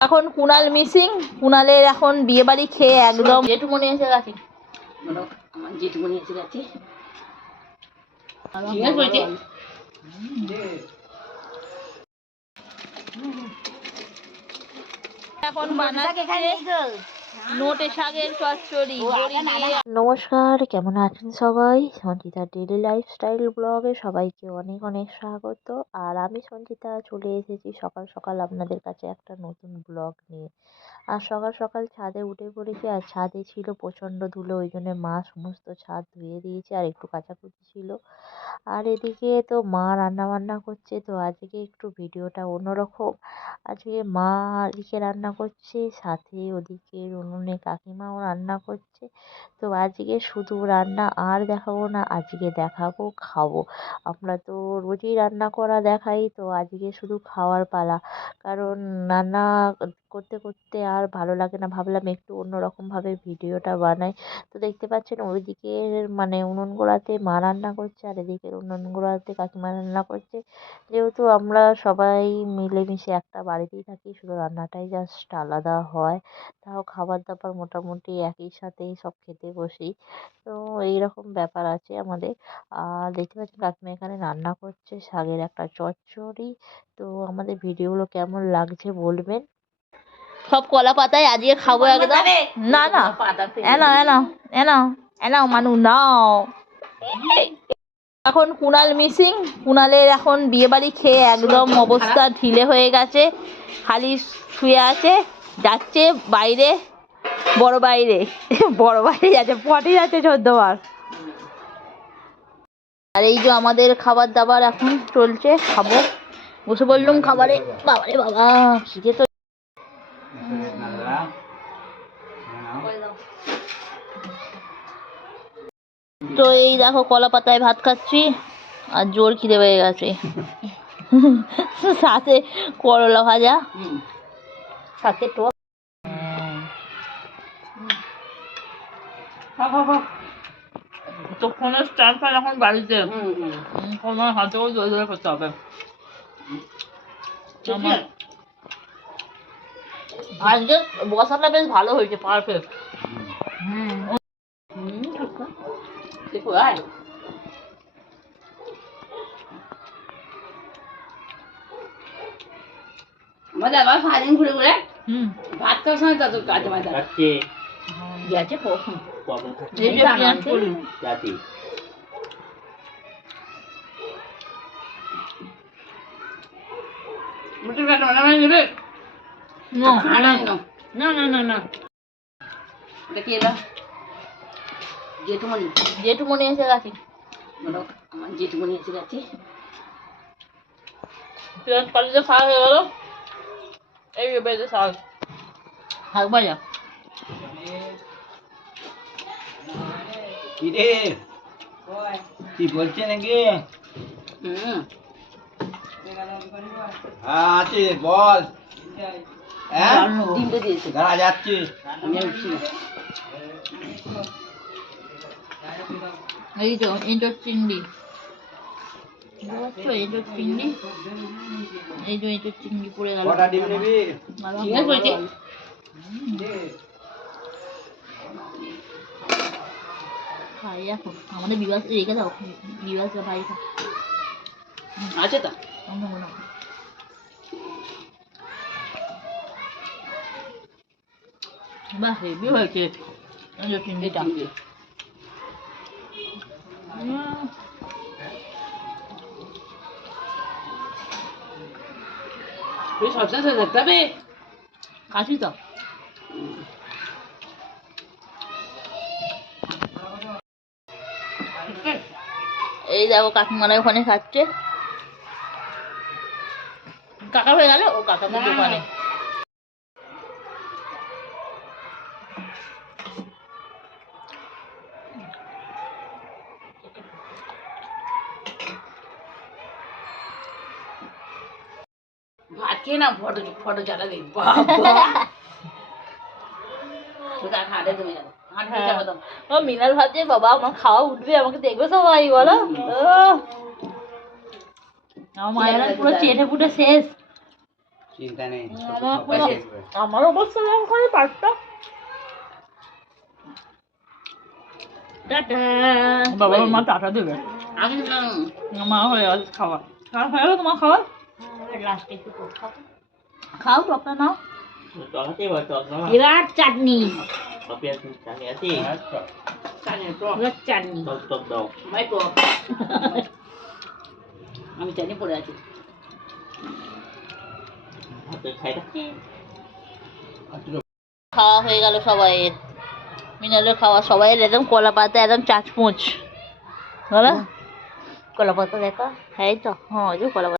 এখন কুনাল মিসিং, কুনালের এখন বিয়ে বাড়ি খেয়ে একদম জেঠুমনি এসে গেছে। আমার জেঠুমনি এসে গেছে। এখন নোটে শাকের চচ্চড়ি। নমস্কার, কেমন আছেন সবাই? সঞ্চিতা ডেইলি লাইফস্টাইল ব্লগে সবাইকে অনেক অনেক স্বাগত। আর আমি সঞ্চিতা চলে এসেছি সকাল সকাল আপনাদের কাছে একটা নতুন ব্লগ নিয়ে। আর সকাল সকাল ছাদে উঠে পড়েছি, আর ছাদে ছিল প্রচণ্ড ধুলো, ওই জন্য মা সমস্ত ছাদ ধুয়ে দিয়েছে, আর একটু কাচাকুচি ছিল। আর এদিকে তো মা রান্না বান্না করছে, তো আজকে একটু ভিডিওটা অন্যরকম। আজকে মা এদিকে রান্না করছে, সাথে ওদিকে উনুনে কাকিমাও রান্না করছে। তো আজকে শুধু রান্না আর দেখাবো না, আজকে দেখাবো খাবো। আমরা তো রোজই রান্না করা দেখাই, তো আজকে শুধু খাওয়ার পালা। কারণ রান্না করতে করতে আর ভালো লাগে না, ভাবলাম একটু অন্যরকমভাবে ভিডিওটা বানাই। তো দেখতে পাচ্ছেন ওইদিকে মানে উনুন গোড়াতে মা রান্না করছে, আর এদিকে উনুন গোড়াতে কাকিমা রান্না করছে। যেহেতু আমরা সবাই মিলেমিশে একটা বাড়িতেই থাকি, শুধু রান্নাটাই জাস্ট আলাদা হয়, তাও খাবার দাবার মোটামুটি একই সাথেই সব খেতে বসি। তো এইরকম ব্যাপার আছে আমাদের। আর দেখতে পাচ্ছেন কাকিমা এখানে রান্না করছে শাকের একটা চচ্চড়ি। তো আমাদের ভিডিওগুলো কেমন লাগছে বলবেন। সব কলা পাতায় আজকে খাবো একদম। না না, এনাও এনাও এনাও এনাও মানু নাও। এখন কুনাল মিসিং, কুনালের এখন বিয়ে বাড়ি খেয়ে একদম অবস্থা ঢিলে হয়ে গেছে, খালি শুয়ে আছে, যাচ্ছে বাইরে, বড় বাইরে বড় বাইরে যাচ্ছে, পটি যাচ্ছে 14 বার। আর এই যে আমাদের খাবার দাবার এখন চলছে, খাবো, বসে বললুম খাবারে। বাবারে বাবা, খিদে তো। তো এই দেখো কলা পাতায় ভাত খাচ্ছি, আর জোর খিদে পেয়ে গেছে। সাথে করলা ভাজা, সাথে টক। তো ফোনের স্ট্যান্ড ফ্যান এখন বাড়িতে, তোমার হাতেও জোরে জোরে করতে হবে। আজকে বসাটা বেশ ভালো হয়েছে, পারফেক্ট। আমাদের আবার সারাদিন ঘুরে ঘুরে ভাত খাওয়ার সময় তত কাজে মাথা গেছে কখন মুটুর কাটা মানে নেবে না না না না না এটা কি এলো? জেঠুমনি জেঠুমনি এসে গেছে। আমার জেঠুমনি এসে গেছে। পেঁয়াজ কালিতে শাক হয়ে গেল, এই বেজে শাক, শাক ভাজা। কি রে, কি বলছে নাকি? আছে বল। ডিমটা দিয়েছে, দাঁড়া যাচ্ছি। এই তো এঁচোড় চিংড়ি, এঁচোড় চিংড়ি, এই যে এঁচোড় চিংড়ি পড়ে গেল। কটা ডিম নিবি? খাই এখন, আমাদের বিবাস রেখে দাও, বিবাস ভাই আছে তো। বাহ, হেভি হয়েছে এঁচোড় চিংড়িটা। সবসময় দেখতে হবে, খাসি তো। এই দেখো কাকিমারা ওখানে খাচ্ছে, কাকা হয়ে গেল, ও কাকাদের দোকানে। ভাত খেয়ে না ফটো ফটো চালা দেখবো। হাটে তুমি যাবো, হাটে যাবো তো। ও মিনাল ভাবছে বাবা আমার খাওয়া উঠবে, আমাকে দেখবে সবাই, বলো। আমার মায়েরা পুরো চেটে পুটে শেষ। চিন্তা নেই আমার অবস্থা যখন করে পারটা বাবা মা টাটা দেবে আমি মা হয়ে আজ খাওয়া হয়ে গেল তোমার খাওয়া লাস্টে একটু টক খাবো খাও টকটা নাও এবার চাটনি এবার চাটনি ভাই তো আমি চাটনি পড়ে আছি খাওয়া হয়ে গেল সবাইয়ের মিনালের খাওয়া সবাইয়ের একদম কলা পাতা একদম চাচমুচ বলো কলা পাতা দেখা হ্যাঁ এই তো হ্যাঁ ওই যে কলা পাতা